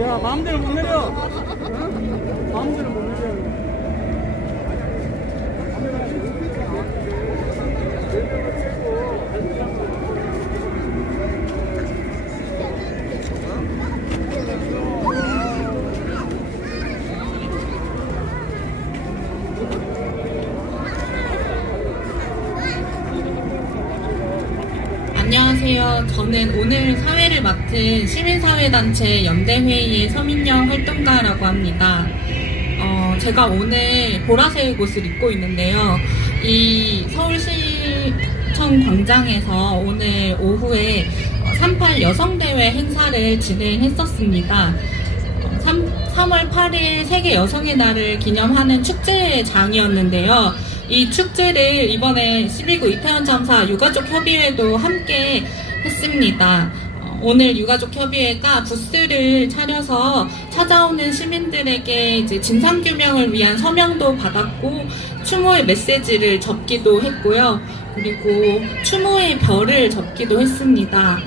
야, 마음대로 못 내려. 응? 마음대로 못 내려. 안녕하세요. 저는 오늘 사회를 맡은 시민사회단체 연대회의의 서민영 활동가라고 합니다. 제가 오늘 보라색 옷을 입고 있는데요. 이 서울시청 광장에서 오늘 오후에 38 여성대회 행사를 진행했었습니다. 3월 8일 세계 여성의 날을 기념하는 축제장이었는데요. 이 축제를 이번에 12구 이태원 참사 유가족 협의회도 함께 했습니다. 오늘 유가족 협의회가 부스를 차려서 찾아오는 시민들에게 이제 진상규명을 위한 서명도 받았고 추모의 메시지를 접기도 했고요. 그리고 추모의 별을 접기도 했습니다.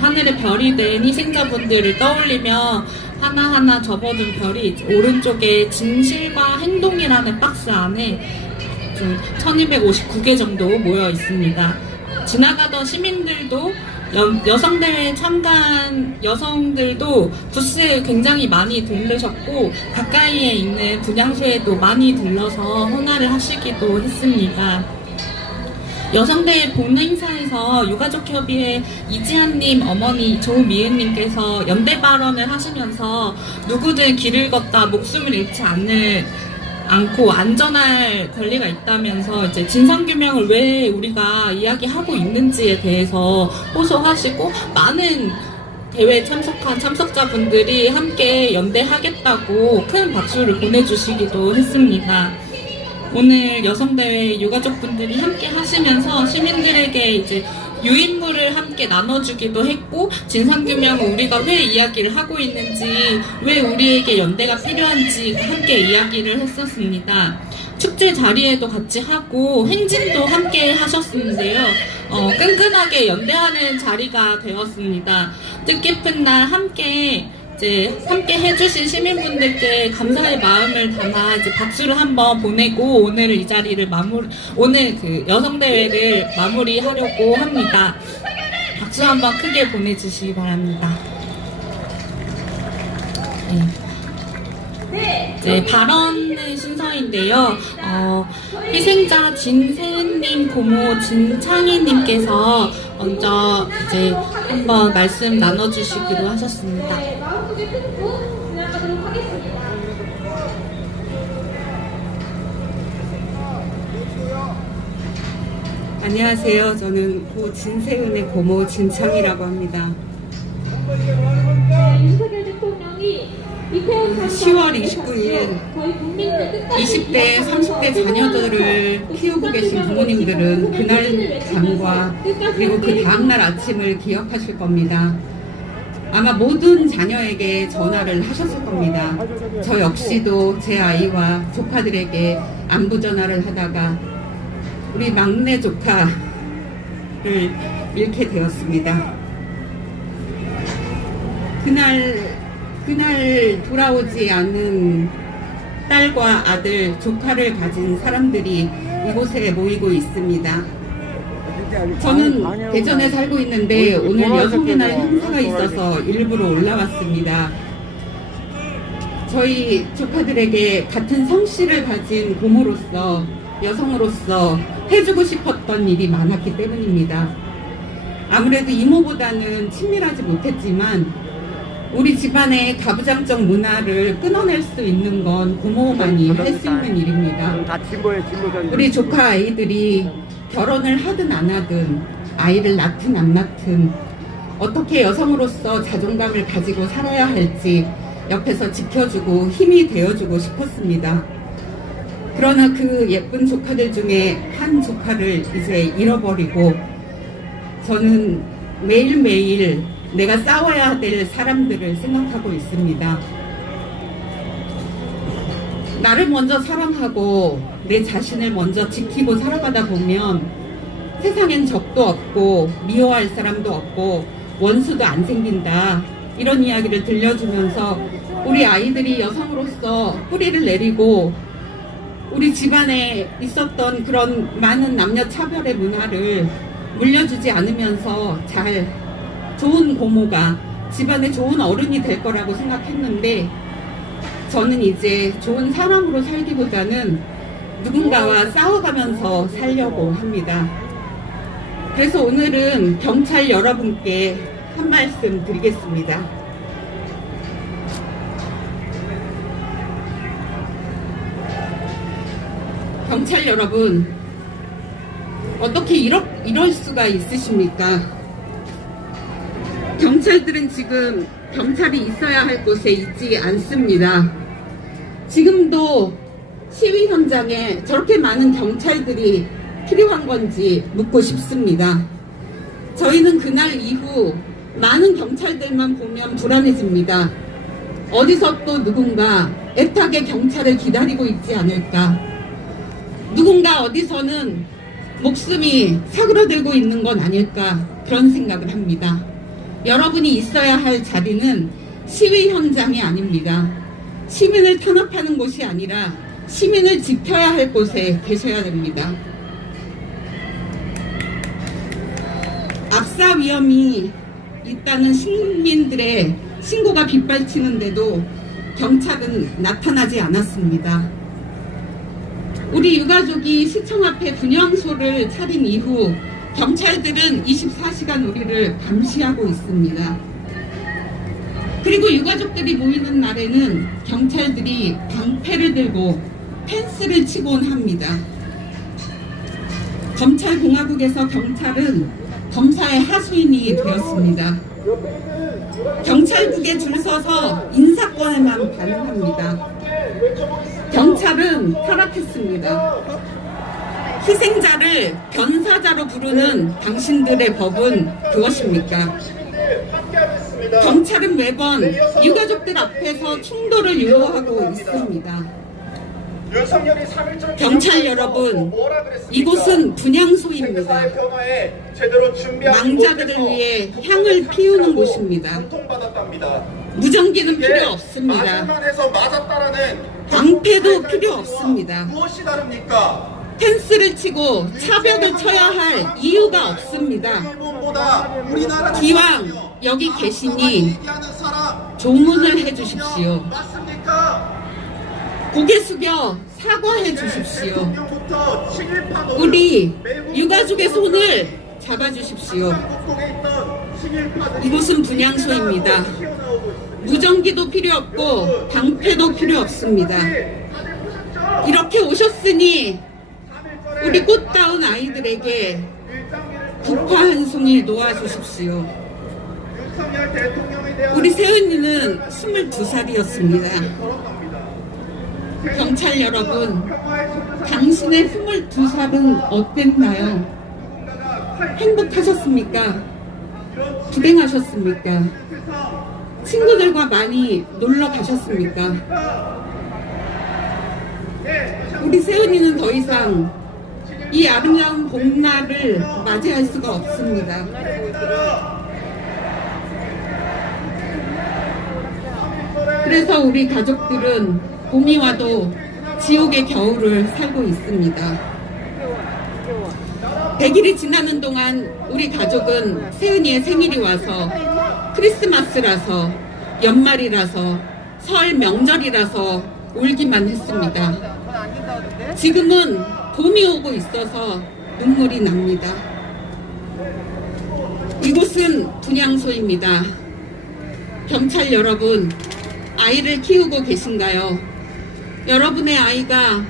하늘에 별이 된 희생자분들을 떠올리며 하나하나 접어둔 별이 오른쪽에 진실과 행동이라는 박스 안에 1259개 정도 모여 있습니다. 지나가던 시민들도 여성대회 참가한 여성들도 부스에 굉장히 많이 들르셨고 가까이에 있는 분향소에도 많이 들러서 헌화를 하시기도 했습니다. 여성대회 본행사에서 유가족협의회 이지한님 어머니 조미은님께서 연대 발언을 하시면서 누구든 길을 걷다 목숨을 잃지 않고 안전할 권리가 있다면서 이제 진상규명을 왜 우리가 이야기하고 있는지에 대해서 호소하시고 많은 대회 참석한 참석자분들이 함께 연대하겠다고 큰 박수를 보내주시기도 했습니다. 오늘 여성대회 유가족분들이 함께 하시면서 시민들에게 이제 유인물을 함께 나눠주기도 했고 진상규명은 우리가 왜 이야기를 하고 있는지 왜 우리에게 연대가 필요한지 함께 이야기를 했었습니다. 축제 자리에도 같이 하고 행진도 함께 하셨는데요. 끈끈하게 연대하는 자리가 되었습니다. 뜻깊은 날 함께 해주신 시민분들께 감사의 마음을 담아 이제 박수를 한번 보내고 오늘 이 자리를 오늘 그 여성대회를 마무리하려고 합니다. 박수 한번 크게 보내주시기 바랍니다. 네, 발언의 순서인데요. 희생자 진세은님 고모 진창희님께서 먼저 이제 한번 말씀 나눠주시기로 하셨습니다. 안녕하세요. 저는 고 진세은의 고모 진창이라고 합니다. 윤석열 대통령이 10월 29일 20대, 30대 자녀들을 키우고 계신 부모님들은 그날 밤과 그리고 그 다음날 아침을 기억하실 겁니다. 아마 모든 자녀에게 전화를 하셨을 겁니다. 저 역시도 제 아이와 조카들에게 안부 전화를 하다가 우리 막내 조카를 잃게 되었습니다. 그날 돌아오지 않은 딸과 아들, 조카를 가진 사람들이 이곳에 모이고 있습니다. 저는 대전에 살고 있는데 오늘 여성의 날 행사가 있어서 일부러 올라왔습니다. 저희 조카들에게 같은 성씨를 가진 고모로서, 여성으로서 해주고 싶었던 일이 많았기 때문입니다. 아무래도 이모보다는 친밀하지 못했지만 우리 집안의 가부장적 문화를 끊어낼 수 있는 건 고모만이 할 수 있는 일입니다. 우리 조카 아이들이 결혼을 하든 안 하든 아이를 낳든 안 낳든 어떻게 여성으로서 자존감을 가지고 살아야 할지 옆에서 지켜주고 힘이 되어주고 싶었습니다. 그러나 그 예쁜 조카들 중에 한 조카를 이제 잃어버리고 저는 매일매일 내가 싸워야 될 사람들을 생각하고 있습니다. 나를 먼저 사랑하고 내 자신을 먼저 지키고 살아가다 보면 세상엔 적도 없고 미워할 사람도 없고 원수도 안 생긴다. 이런 이야기를 들려주면서 우리 아이들이 여성으로서 뿌리를 내리고 우리 집안에 있었던 그런 많은 남녀 차별의 문화를 물려주지 않으면서 잘 좋은 고모가 집안에 좋은 어른이 될 거라고 생각했는데 저는 이제 좋은 사람으로 살기보다는 누군가와 싸워가면서 살려고 합니다. 그래서 오늘은 경찰 여러분께 한 말씀 드리겠습니다. 경찰 여러분, 어떻게 이럴 수가 있으십니까? 경찰들은 지금 경찰이 있어야 할 곳에 있지 않습니다. 지금도 시위 현장에 저렇게 많은 경찰들이 필요한 건지 묻고 싶습니다. 저희는 그날 이후 많은 경찰들만 보면 불안해집니다. 어디서 또 누군가 애타게 경찰을 기다리고 있지 않을까? 누군가 어디서는 목숨이 사그러들고 있는 건 아닐까? 그런 생각을 합니다. 여러분이 있어야 할 자리는 시위 현장이 아닙니다. 시민을 탄압하는 곳이 아니라 시민을 지켜야 할 곳에 계셔야 됩니다. 압사 위험이 있다는 시민들의 신고가 빗발치는데도 경찰은 나타나지 않았습니다. 우리 유가족이 시청 앞에 분향소를 차린 이후 경찰들은 24시간 우리를 감시하고 있습니다. 그리고 유가족들이 모이는 날에는 경찰들이 방패를 들고 펜스를 치곤 합니다. 검찰공화국에서 경찰은 검사의 하수인이 되었습니다. 경찰국에 줄 서서 인사권에만 반응합니다. 경찰은 타락했습니다. 희생자를 변사자로 부르는 당신들의 법은 무엇입니까? 경찰은 매번 유가족들 앞에서 충돌을 유도하고 있습니다. 경찰 여러분, 이곳은 분향소입니다. 망자들을 위해 향을 피우는 곳입니다. 무전기는 필요 없습니다. 방패도 필요 없습니다. 펜스를 치고 차벽을 쳐야 할 이유가 없습니다. 기왕 여기 계시니 조문을 해주십시오. 고개 숙여 사과해 주십시오. 우리 유가족의 손을 잡아주십시오. 이곳은 분향소입니다. 무전기도 필요 없고 방패도 필요 없습니다. 이렇게 오셨으니 우리 꽃다운 아이들에게 국화 한 송이 놓아주십시오. 우리 세은이는 22살이었습니다. 경찰 여러분, 당신의 22살은 어땠나요? 행복하셨습니까? 불행하셨습니까? 친구들과 많이 놀러 가셨습니까? 우리 세은이는 더 이상 이 아름다운 봄날을 맞이할 수가 없습니다. 그래서 우리 가족들은 봄이 와도 지옥의 겨울을 살고 있습니다. 100일이 지나는 동안 우리 가족은 세은이의 생일이 와서 크리스마스라서 연말이라서 설 명절이라서 울기만 했습니다. 지금은 봄이 오고 있어서 눈물이 납니다. 이곳은 분향소입니다. 경찰 여러분, 아이를 키우고 계신가요? 여러분의 아이가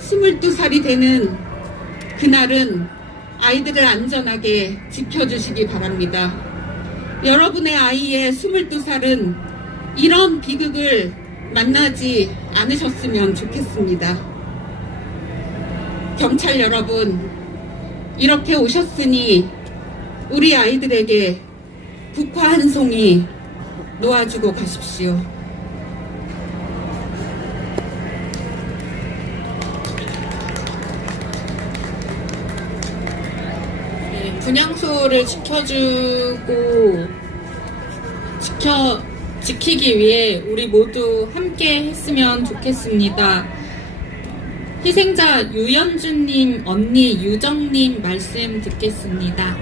22살이 되는 그날은 아이들을 안전하게 지켜주시기 바랍니다. 여러분의 아이의 22살은 이런 비극을 만나지 않으셨으면 좋겠습니다. 경찰 여러분, 이렇게 오셨으니 우리 아이들에게 국화 한 송이 놓아주고 가십시오. 네, 분향소를 지키기 위해 우리 모두 함께 했으면 좋겠습니다. 희생자 유연주님, 언니 유정님 말씀 듣겠습니다.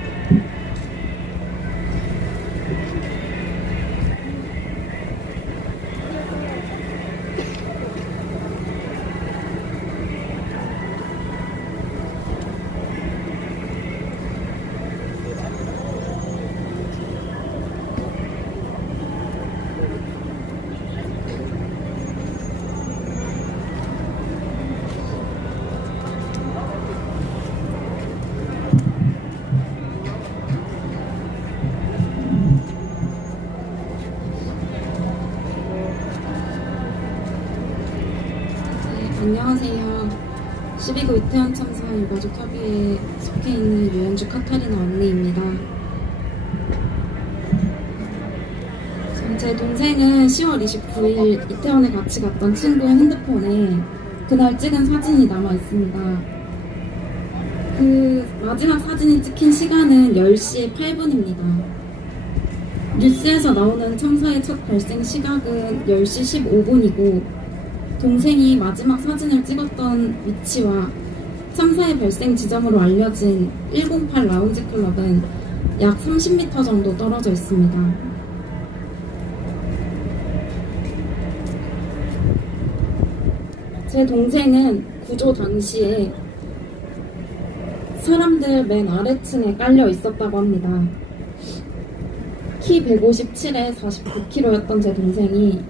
안녕하세요. 12구 이태원 참사 유가족 협의회에 속해 있는 유연주 카타리나 언니입니다. 제 동생은 10월 29일 이태원에 같이 갔던 친구의 핸드폰에 그날 찍은 사진이 남아 있습니다. 그 마지막 사진이 찍힌 시간은 10시 8분입니다. 뉴스에서 나오는 참사의 첫 발생 시각은 10시 15분이고 동생이 마지막 사진을 찍었던 위치와 참사의 발생 지점으로 알려진 108 라운지 클럽은 약 30m 정도 떨어져 있습니다. 제 동생은 구조 당시에 사람들 맨 아래층에 깔려 있었다고 합니다. 키 157에 49kg였던 제 동생이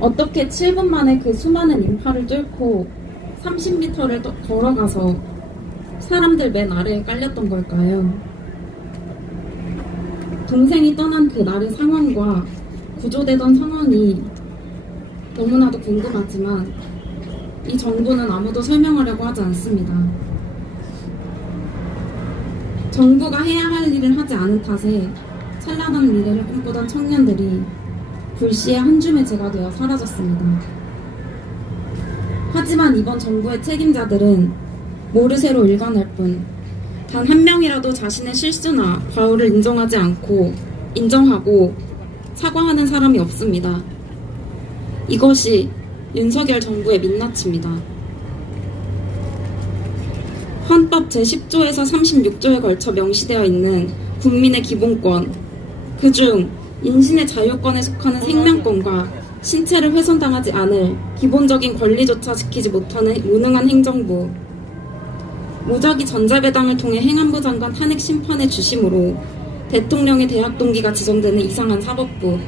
어떻게 7분 만에 그 수많은 인파를 뚫고 30m를 걸어가서 사람들 맨 아래에 깔렸던 걸까요? 동생이 떠난 그날의 상황과 구조되던 상황이 너무나도 궁금하지만 이 정부는 아무도 설명하려고 하지 않습니다. 정부가 해야 할 일을 하지 않은 탓에 찬란한 미래를 꿈꾸던 청년들이 불시에 한 줌의 재가 되어 사라졌습니다. 하지만 이번 정부의 책임자들은 모르쇠로 일관할 뿐 단 한 명이라도 자신의 실수나 과오를 인정하고 사과하는 사람이 없습니다. 이것이 윤석열 정부의 민낯입니다. 헌법 제10조에서 36조에 걸쳐 명시되어 있는 국민의 기본권, 그중 인신의 자유권에 속하는 생명권과 신체를 훼손당하지 않을 기본적인 권리조차 지키지 못하는 무능한 행정부, 무작위 전자배당을 통해 행안부 장관 탄핵 심판의 주심으로 대통령의 대학 동기가 지정되는 이상한 사법부,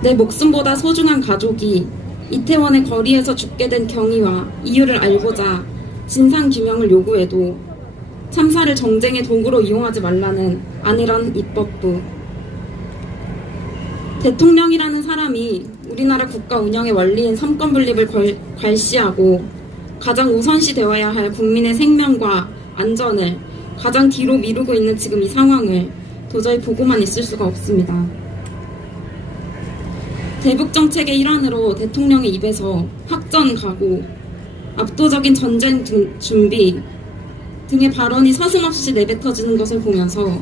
내 목숨보다 소중한 가족이 이태원의 거리에서 죽게 된 경위와 이유를 알고자 진상규명을 요구해도 참사를 정쟁의 도구로 이용하지 말라는 안일한 입법부, 대통령이라는 사람이 우리나라 국가 운영의 원리인 삼권분립을 괄시하고 가장 우선시 되어야 할 국민의 생명과 안전을 가장 뒤로 미루고 있는 지금 이 상황을 도저히 보고만 있을 수가 없습니다. 대북정책의 일환으로 대통령의 입에서 확전 각오, 압도적인 전쟁 준비 등의 발언이 서슴없이 내뱉어지는 것을 보면서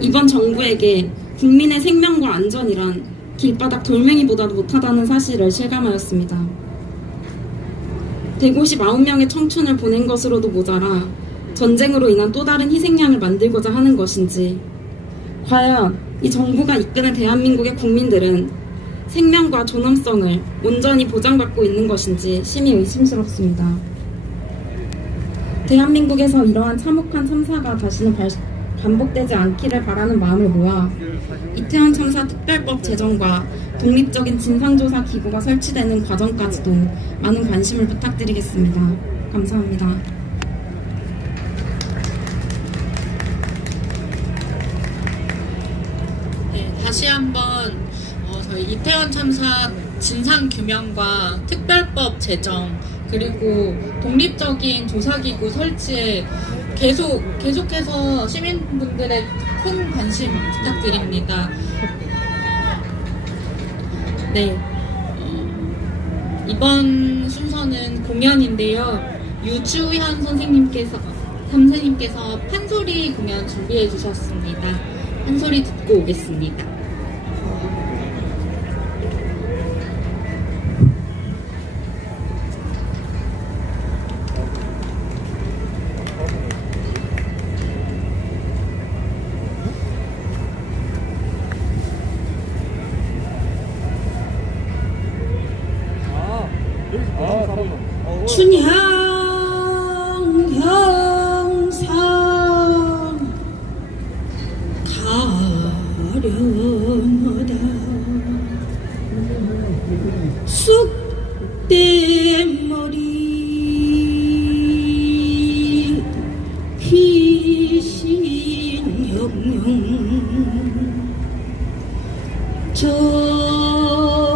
이번 정부에게 국민의 생명과 안전이란 길바닥 돌멩이보다도 못하다는 사실을 실감하였습니다. 159명의 청춘을 보낸 것으로도 모자라 전쟁으로 인한 또 다른 희생양을 만들고자 하는 것인지, 과연 이 정부가 이끄는 대한민국의 국민들은 생명과 존엄성을 온전히 보장받고 있는 것인지 심히 의심스럽습니다. 대한민국에서 이러한 참혹한 참사가 다시는 반복되지 않기를 바라는 마음을 모아 이태원 참사 특별법 제정과 독립적인 진상조사 기구가 설치되는 과정까지도 많은 관심을 부탁드리겠습니다. 감사합니다. 네, 다시 한번 저희 이태원 참사 진상 규명과 특별법 제정 그리고 독립적인 조사기구 설치에 계속해서 시민분들의 큰 관심 부탁드립니다. 네, 이번 순서는 공연인데요. 유주현 선생님께서 판소리 공연 준비해 주셨습니다. 판소리 듣고 오겠습니다. 춘향 형상 가련하다 쑥대머리 귀신영영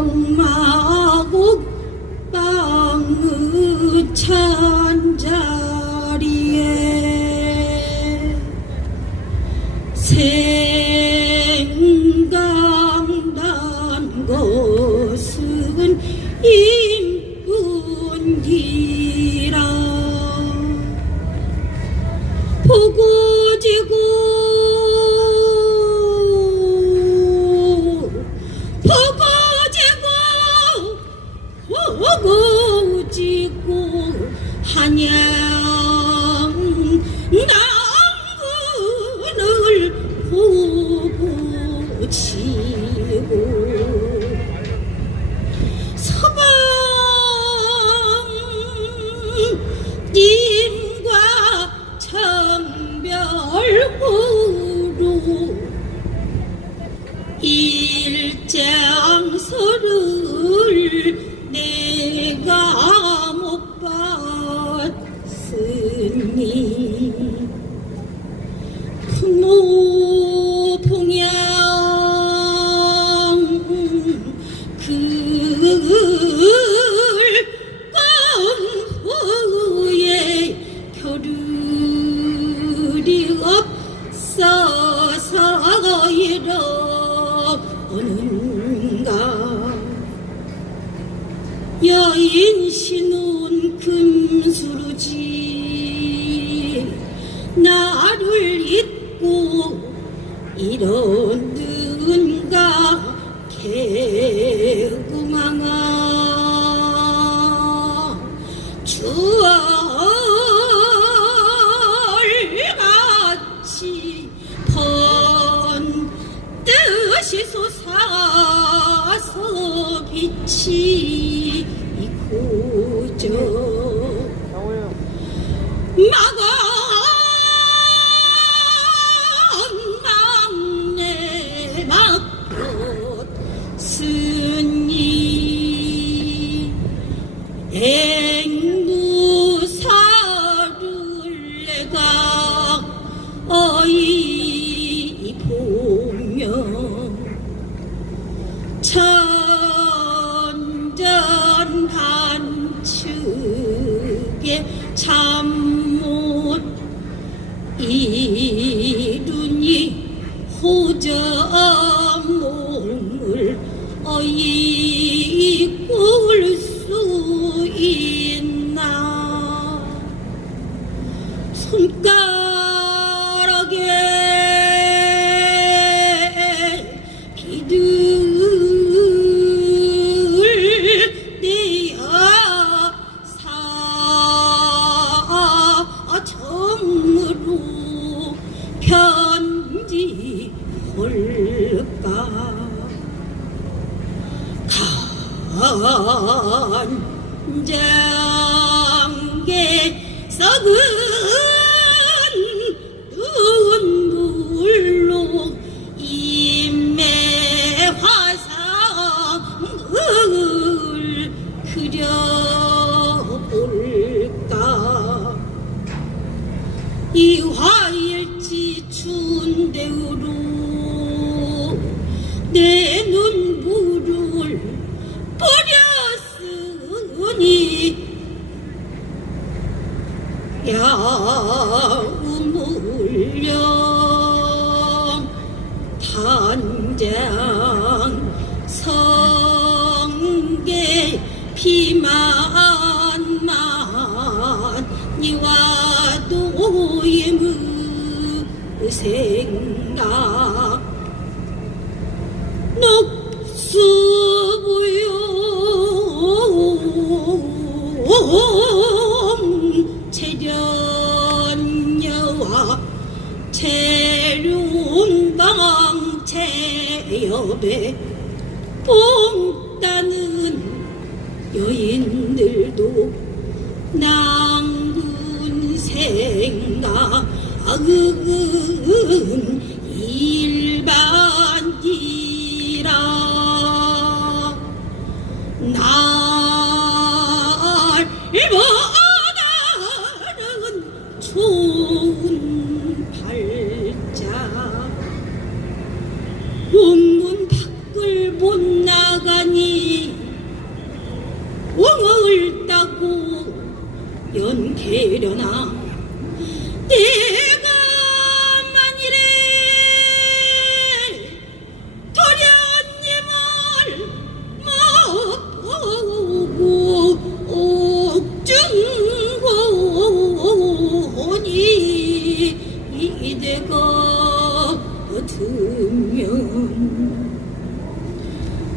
정마곡 빵의 찬자리에 생각난 것은 인뿐이라 보고지고 보고지고 한양 당근을 보고 지고 서방님과 청별후로 일장서를 내가 못 봤으니 풍모봉양 그걸건후에 겨를이 없어서 이러는가 여인 신혼 금수루지 나를 잊고 이러는가 개구망아 주얼같이 번듯이 솟아서 빛이 고저 막내 막꽃 스니 앵무사를 내가 어이 보면 천전한측에 잠못 이루니 호저 몸을 어이 꿀 수 있나 손가락에 비들 내어 사정으로 편지 볼까 간장게 썩은 눈물로 인매 화상을 그려볼까 이 화일지 춘대우로 천장 성계 비만만 니와도 예무 생각 녹수부용 체련여와 체룡방 체협에 뽕 따는 여인들도 낭군 생각 악은 일반이라 날보다는 좋은 발자 옥문 밖을 못 나가니 옹을 따고 연계려나 내가 만일에 도련님을 못 보고 옥중고니 이대가 같으면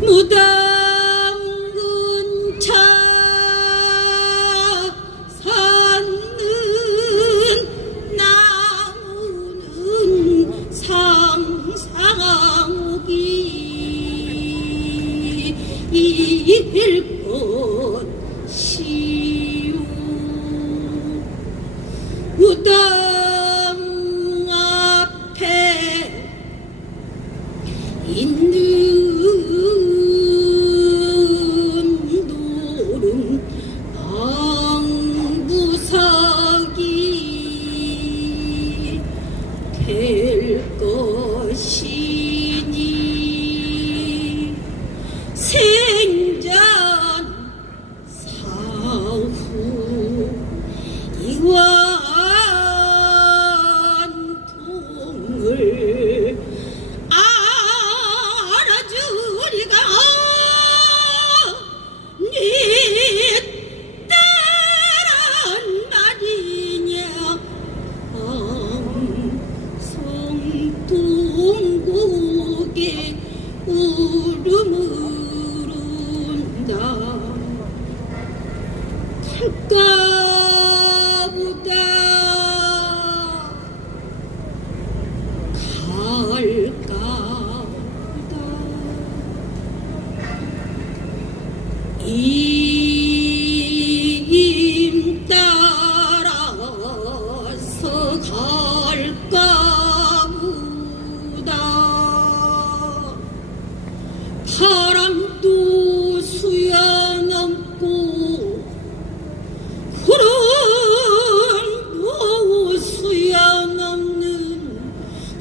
무당 근차 산는 나무는 상상오기 일 것이요 무당 앞에 있는 노름 방부사기 될 것이니 생전 사후 이완통을 알아주리가 네 딸란 말이냐 성동국에 울음을 운다 갈까보다 갈까보다 임 따라서 갈까보다 바람도 수여넘고 구름도 수여넘는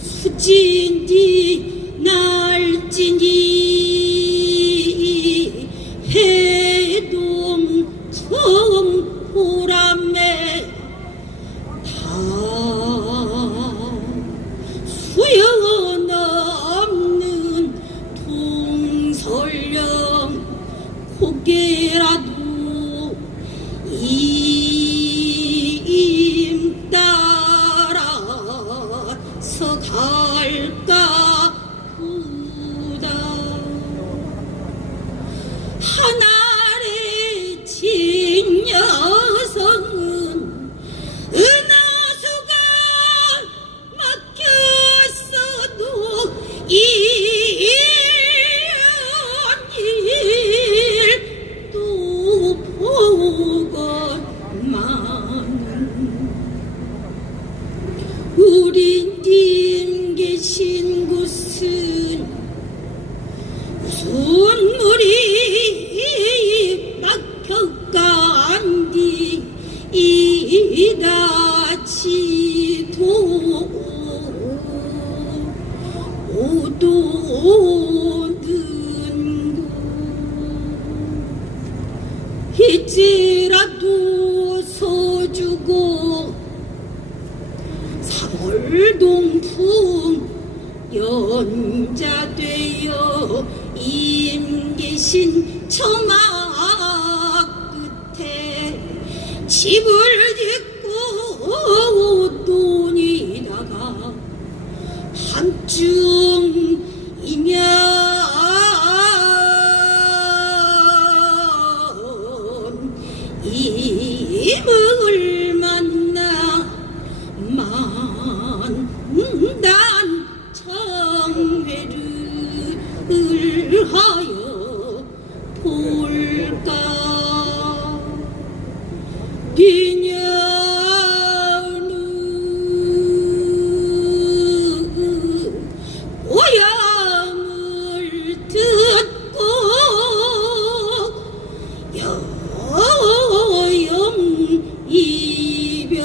수진디 날진디 해동 청보람에 다 수여넘는 동설령 고개라도 임 따라서 갈까 보다 하늘의 진여성은 은하수가 맡겼어도 일도 보건만 우리님 계신 곳은 손물이 막혀간디 이다치도 오도는 이지라도 서주고 3월 동풍 여 혼자 되어 임계신 처마 끝에 집을 짓고 돈이 나가 한쯤이면 임을 만나 만단 청회를 하여 볼까 비녀는 고향을 듣고 여영 이별이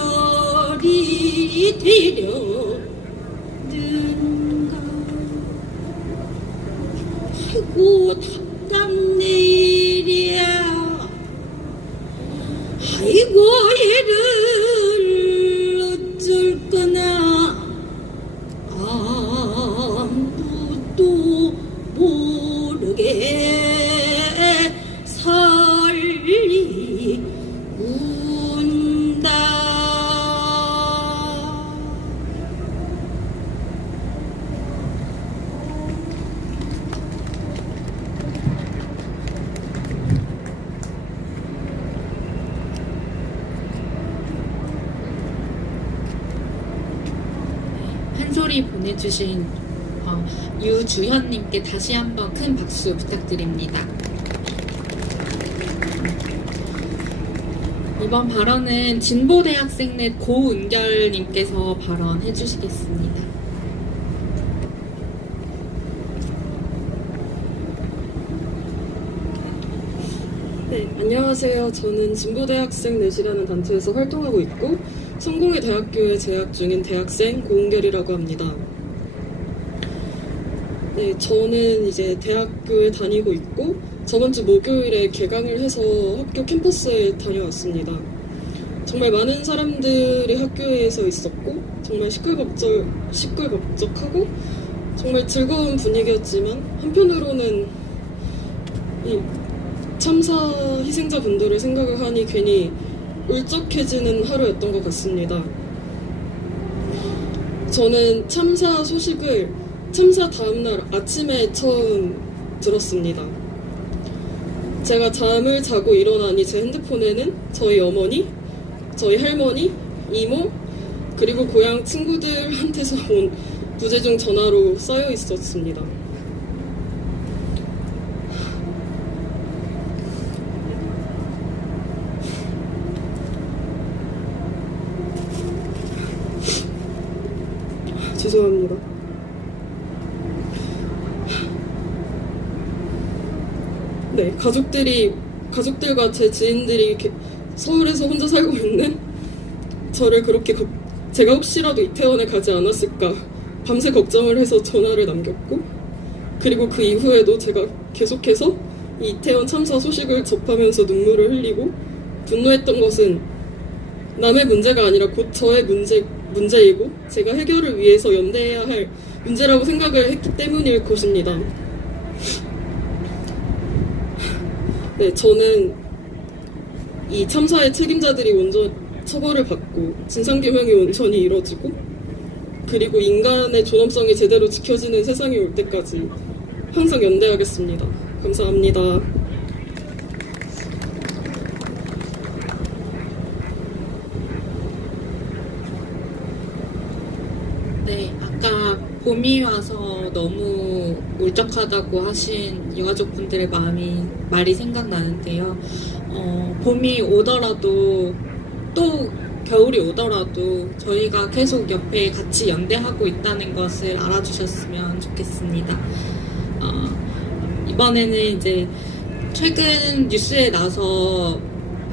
되려는가 아이고 답답네 일이야 아이고 이를 어쩔 거나 아무도 모르게 살리운다. 한 소리 보내주신 유주현님께 다시 한번 큰 박수 부탁드립니다. 이번 발언은 진보대학생 넷 고은결님께서 발언해 주시겠습니다. 네, 안녕하세요. 저는 진보대학생 넷이라는 단체에서 활동하고 있고 성공회 대학교에 재학 중인 대학생 고은결이라고 합니다. 네, 저는 이제 대학교에 다니고 있고 저번 주 목요일에 개강을 해서 학교 캠퍼스에 다녀왔습니다. 정말 많은 사람들이 학교에서 있었고 정말 시끌벅적하고 정말 즐거운 분위기였지만 한편으로는 이 참사 희생자분들을 생각을 하니 괜히 울적해지는 하루였던 것 같습니다. 저는 참사 소식을 참사 다음날 아침에 처음 들었습니다. 제가 잠을 자고 일어나니 제 핸드폰에는 저희 어머니, 저희 할머니, 이모, 그리고 고향 친구들한테서 온 부재중 전화로 쌓여 있었습니다. 죄송합니다. 네, 가족들과 제 지인들이 이렇게 서울에서 혼자 살고 있는 저를 그렇게 제가 혹시라도 이태원에 가지 않았을까 밤새 걱정을 해서 전화를 남겼고, 그리고 그 이후에도 제가 계속해서 이 이태원 참사 소식을 접하면서 눈물을 흘리고 분노했던 것은 남의 문제가 아니라 곧 저의 문제이고 제가 해결을 위해서 연대해야 할 문제라고 생각을 했기 때문일 것입니다. 네, 저는 이 참사의 책임자들이 온전 처벌을 받고 진상규명이 온전히 이뤄지고 그리고 인간의 존엄성이 제대로 지켜지는 세상이 올 때까지 항상 연대하겠습니다. 감사합니다. 네, 아까 봄이 와서 너무 울적하다고 하신 유가족분들의 말이 생각나는데요. 봄이 오더라도 또 겨울이 오더라도 저희가 계속 옆에 같이 연대하고 있다는 것을 알아주셨으면 좋겠습니다. 이번에는 이제 최근 뉴스에 나서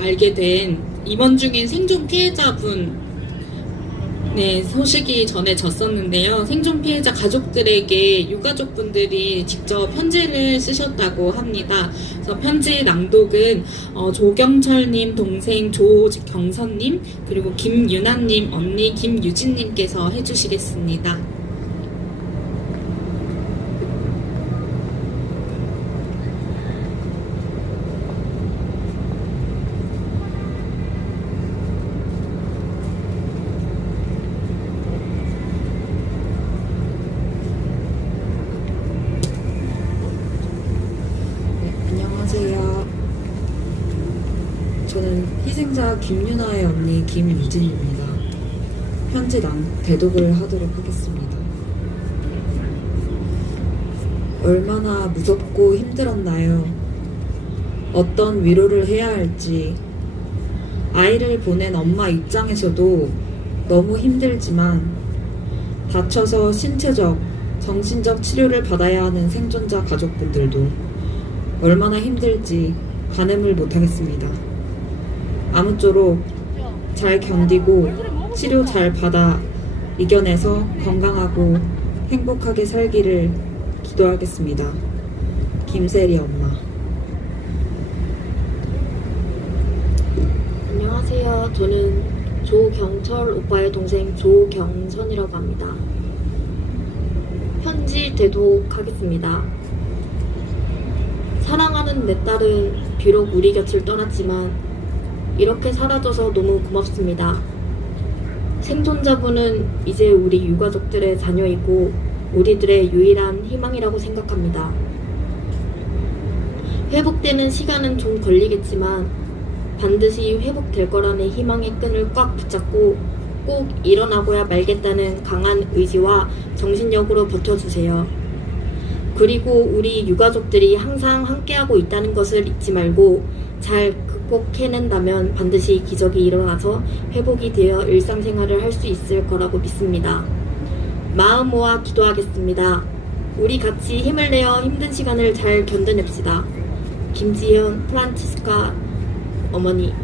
알게 된 입원 중인 생존 피해자분 소식이 전해졌었는데요. 생존 피해자 가족들에게 유가족분들이 직접 편지를 쓰셨다고 합니다. 그래서 편지 낭독은 조경철님 동생 조경선님 그리고 김유나님 언니 김유진님께서 해주시겠습니다. 희생자 김유나의 언니 김유진입니다. 현재 대독을 하도록 하겠습니다. 얼마나 무섭고 힘들었나요? 어떤 위로를 해야 할지. 아이를 보낸 엄마 입장에서도 너무 힘들지만 다쳐서 신체적, 정신적 치료를 받아야 하는 생존자 가족분들도 얼마나 힘들지 가늠을 못하겠습니다. 아무쪼록 잘 견디고 치료 잘 받아 이겨내서 건강하고 행복하게 살기를 기도하겠습니다. 김세리 엄마. 안녕하세요. 저는 조경철 오빠의 동생 조경선이라고 합니다. 편지 대독하겠습니다. 사랑하는 내 딸은 비록 우리 곁을 떠났지만 이렇게 사라져서 너무 고맙습니다. 생존자분은 이제 우리 유가족들의 자녀이고 우리들의 유일한 희망이라고 생각합니다. 회복되는 시간은 좀 걸리겠지만 반드시 회복될 거라는 희망의 끈을 꽉 붙잡고 꼭 일어나고야 말겠다는 강한 의지와 정신력으로 버텨주세요. 그리고 우리 유가족들이 항상 함께하고 있다는 것을 잊지 말고 잘 극복해낸다면 반드시 기적이 일어나서 회복이 되어 일상생활을 할 수 있을 거라고 믿습니다. 마음 모아 기도하겠습니다. 우리 같이 힘을 내어 힘든 시간을 잘 견뎌냅시다. 김지현 프란치스카 어머니.